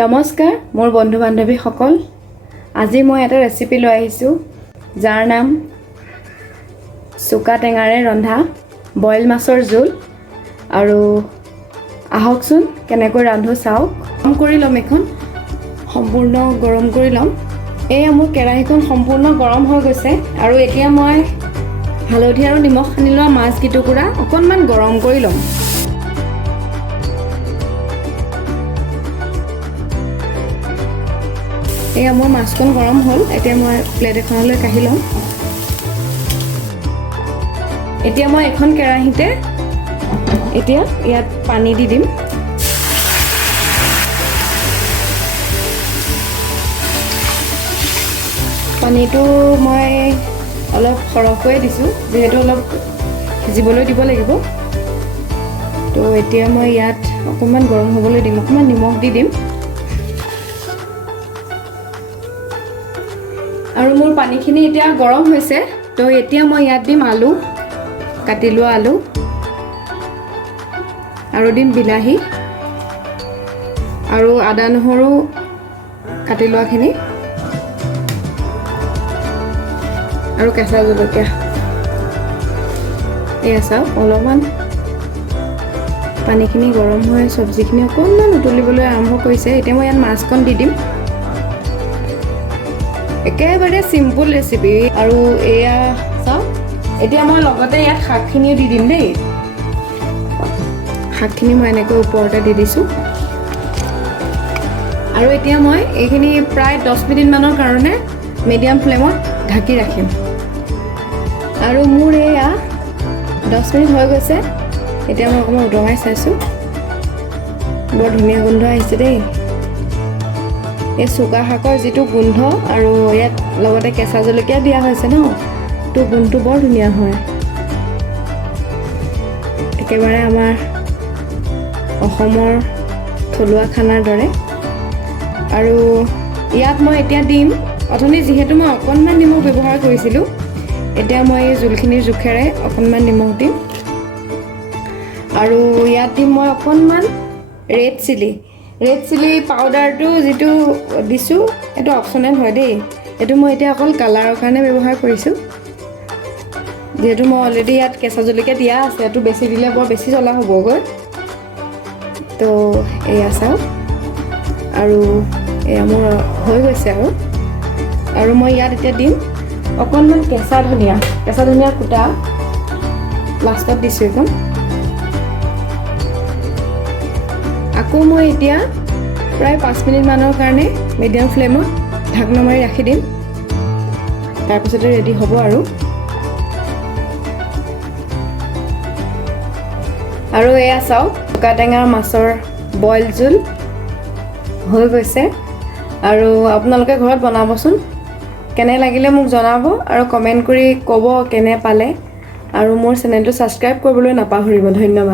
নমস্কাৰ মোৰ বন্ধু বান্ধৱীসকল আজি মই এটা ৰেচিপি লৈ আহিছোঁ যাৰ নাম চুকা টেঙাৰে ৰন্ধা বইল মাছৰ জোল আৰু আহকচোন কেনেকৈ ৰান্ধো চাওক গৰম কৰি ল'ম এখন সম্পূৰ্ণ গৰম কৰি ল'ম এয়া মোৰ কেৰাহীখন সম্পূৰ্ণ গৰম হৈ গৈছে আৰু এতিয়া মই হালধি আৰু নিমখ সানি লোৱা মাছ কিটুকুৰা অকণমান গৰম কৰি ল'ম এয়া মোৰ মাছখন গৰম হ'ল এতিয়া মই প্লেট এখনলৈ কাঢ়ি ল'ম এতিয়া মই এখন কেৰাহীতে এতিয়া ইয়াত পানী দি দিম পানীটো মই অলপ সৰহকৈ দিছোঁ যিহেতু অলপ সিজিবলৈ দিব লাগিব তো এতিয়া মই ইয়াত অকণমান গৰম হ'বলৈ দিম অকণমান নিমখ দি দিম আৰু মোৰ পানীখিনি এতিয়া গৰম হৈছে তো এতিয়া মই ইয়াত দিম আলু কাটি লোৱা আলু আৰু দিম বিলাহী আৰু আদা নহৰু কাটি লোৱাখিনি আৰু কেঁচা জলকীয়া এয়া চাওক অলপমান পানীখিনি গৰম হৈ চব্জিখিনি অকণমান উতলিবলৈ আৰম্ভ কৰিছে এতিয়া মই ইয়াত মাছখন দি দিম একেবাৰে সিম্পল ৰেচিপি আৰু এয়া চাওক এতিয়া মই লগতে ইয়াত শাকখিনিও দি দিম দেই শাকখিনি মই এনেকৈ ওপৰতে দি দিছোঁ আৰু এতিয়া মই এইখিনি প্ৰায় 10 মিনিটমানৰ কাৰণে মিডিয়াম ফ্লেমত ঢাকি ৰাখিম আৰু মোৰ এয়া 10 মিনিট হৈ গৈছে এতিয়া মই অকণমান উদঙাই চাইছোঁ বৰ ধুনীয়া গোন্ধ আহিছে দেই এই চুকা শাকৰ যিটো গোন্ধ আৰু ইয়াত লগতে কেঁচা জলকীয়া দিয়া হৈছে ন তো গোন্ধটো বৰ ধুনীয়া হয় একেবাৰে আমাৰ অসমৰ থলুৱা খানাৰ দৰে আৰু ইয়াত মই এতিয়া দিম অথনি যিহেতু মই অকণমান নিমখ ব্যৱহাৰ কৰিছিলোঁ এতিয়া মই এই জোলখিনিৰ জোখেৰে অকণমান নিমখ দিম আৰু ইয়াত দিম মই অকণমান ৰেড চিলি পাউডাৰটো যিটো দিছোঁ এইটো অপশ্যনেল হয় দেই এইটো মই এতিয়া অকল কালাৰৰ কাৰণে ব্যৱহাৰ কৰিছোঁ যিহেতু মই অলৰেডি ইয়াত কেঁচা জলকীয়া দিয়া আছে এইটো বেছি দিলে বৰ বেছি জ্বলা হ'বগৈ তো এয়া চাওক আৰু এয়া মোৰ হৈ গৈছে আৰু মই ইয়াত এতিয়া দিম অকণমান কেঁচা ধনিয়া কুটা লাষ্টত দিছোঁ একদম আকৌ মই এতিয়া প্ৰায় 5 মিনিটমানৰ কাৰণে মিডিয়াম ফ্লেমত ঢাকনা মাৰি ৰাখি দিম তাৰপিছতে ৰেডি হ'ব আৰু এয়া চাওক চুকা টেঙাৰ মাছৰ বইল জোল হৈ গৈছে আৰু আপোনালোকে ঘৰত বনাবচোন কেনে লাগিলে মোক জনাব আৰু কমেণ্ট কৰি ক'ব কেনে পালে আৰু মোৰ চেনেলটো ছাবস্ক্ৰাইব কৰিবলৈ নাপাহৰিব ধন্যবাদ